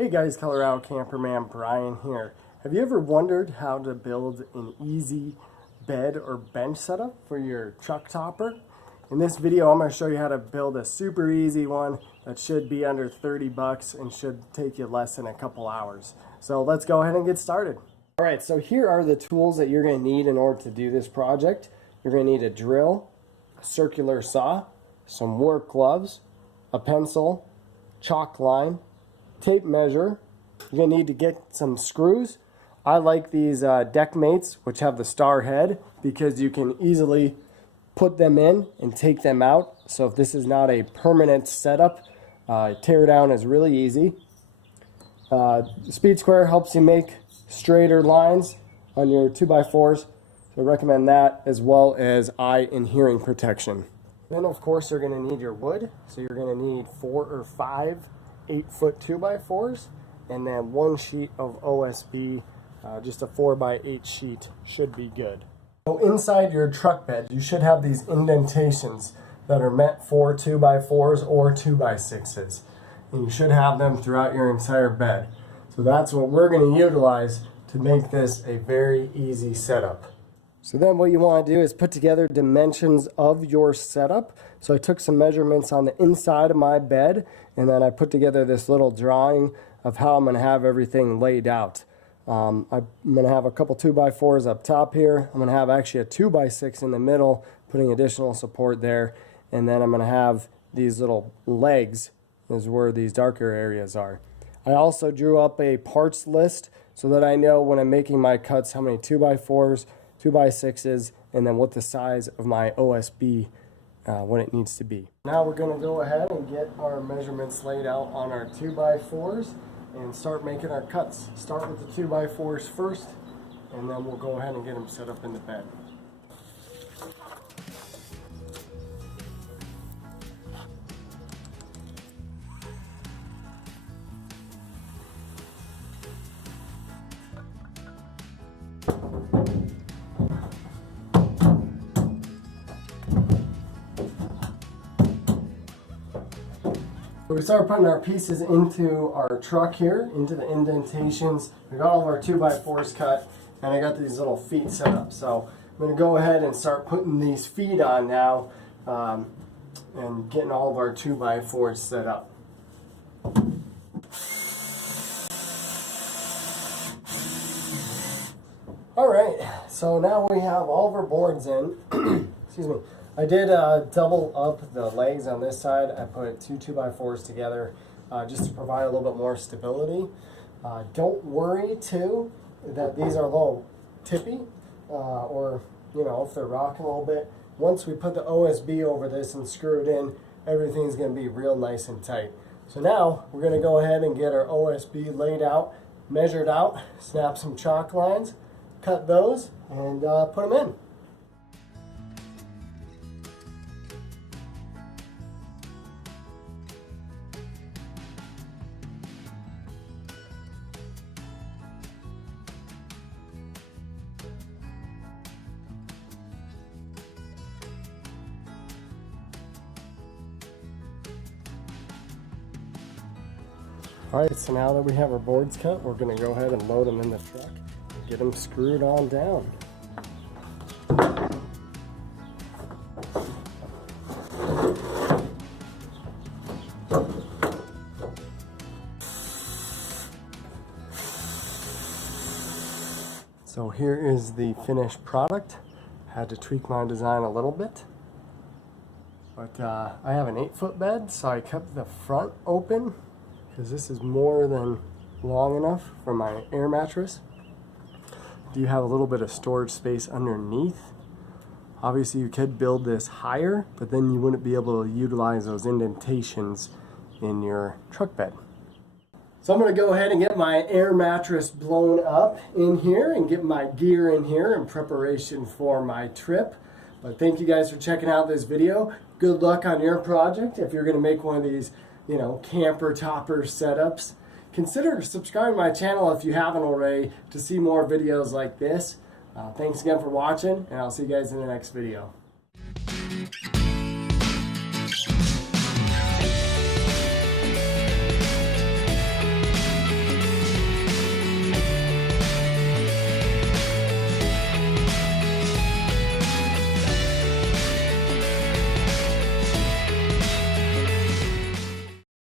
Hey guys, Colorado Camperman Brian here. Have you ever wondered how to build an easy bed or bench setup for your truck topper? In this video, I'm going to show you how to build a super easy one that should be under 30 bucks and should take you less than a couple hours. So let's go ahead and get started. All right, so here are the tools that you're going to need in order to do this project. You're going to need a drill, a circular saw, some work gloves, a pencil, chalk line, tape measure. You're going to need to get some screws. I like these Deckmates, which have the star head, because you can easily put them in and take them out. So if this is not a permanent setup, tear down is really easy. Speed Square helps you make straighter lines on your 2x4s. So I recommend that, as well as eye and hearing protection. Then of course you're going to need your wood. So you're going to need 4 or 5 8-foot 2x4s, and then 1 sheet of OSB. Just a 4x8 sheet should be good. So inside your truck bed, you should have these indentations that are meant for 2x4s or 2x6s. And you should have them throughout your entire bed. So that's what we're going to utilize to make this a very easy setup. So then what you want to do is put together dimensions of your setup. So I took some measurements on the inside of my bed, and then I put together this little drawing of how I'm going to have everything laid out. I'm going to have a couple 2x4s up top here. I'm going to have actually a 2x6 in the middle, putting additional support there. And then I'm going to have these little legs is where these darker areas are. I also drew up a parts list so that I know when I'm making my cuts how many 2x4s, 2x6s, and then what the size of my OSB what it needs to be. Now we're going to go ahead and get our measurements laid out on our 2x4s and start making our cuts. Start with the 2x4s first, and then we'll go ahead and get them set up in the bed. So we started putting our pieces into our truck here, into the indentations. We got all of our 2x4s cut, and I got these little feet set up. So I'm going to go ahead and start putting these feet on now and getting all of our 2x4s set up. Alright, so now we have all of our boards in. Excuse me. I did double up the legs on this side. I put 2 2x4s together just to provide a little bit more stability. Don't worry too that these are a little tippy or if they're rocking a little bit. Once we put the OSB over this and screw it in, everything's going to be real nice and tight. So now we're going to go ahead and get our OSB laid out, measured out, snap some chalk lines, cut those, and put them in. Alright, so now that we have our boards cut, we're going to go ahead and load them in the truck and get them screwed on down. So here is the finished product. Had to tweak my design a little bit. But I have an 8-foot bed, so I kept the front open, because this is more than long enough for my air mattress. Do you have a little bit of storage space underneath? Obviously you could build this higher, but then you wouldn't be able to utilize those indentations in your truck bed. So I'm going to go ahead and get my air mattress blown up in here and get my gear in here in preparation for my trip. But thank you guys for checking out this video. Good luck on your project. If you're going to make one of these camper topper setups, consider subscribing to my channel if you haven't already to see more videos like this. Thanks again for watching, and I'll see you guys in the next video.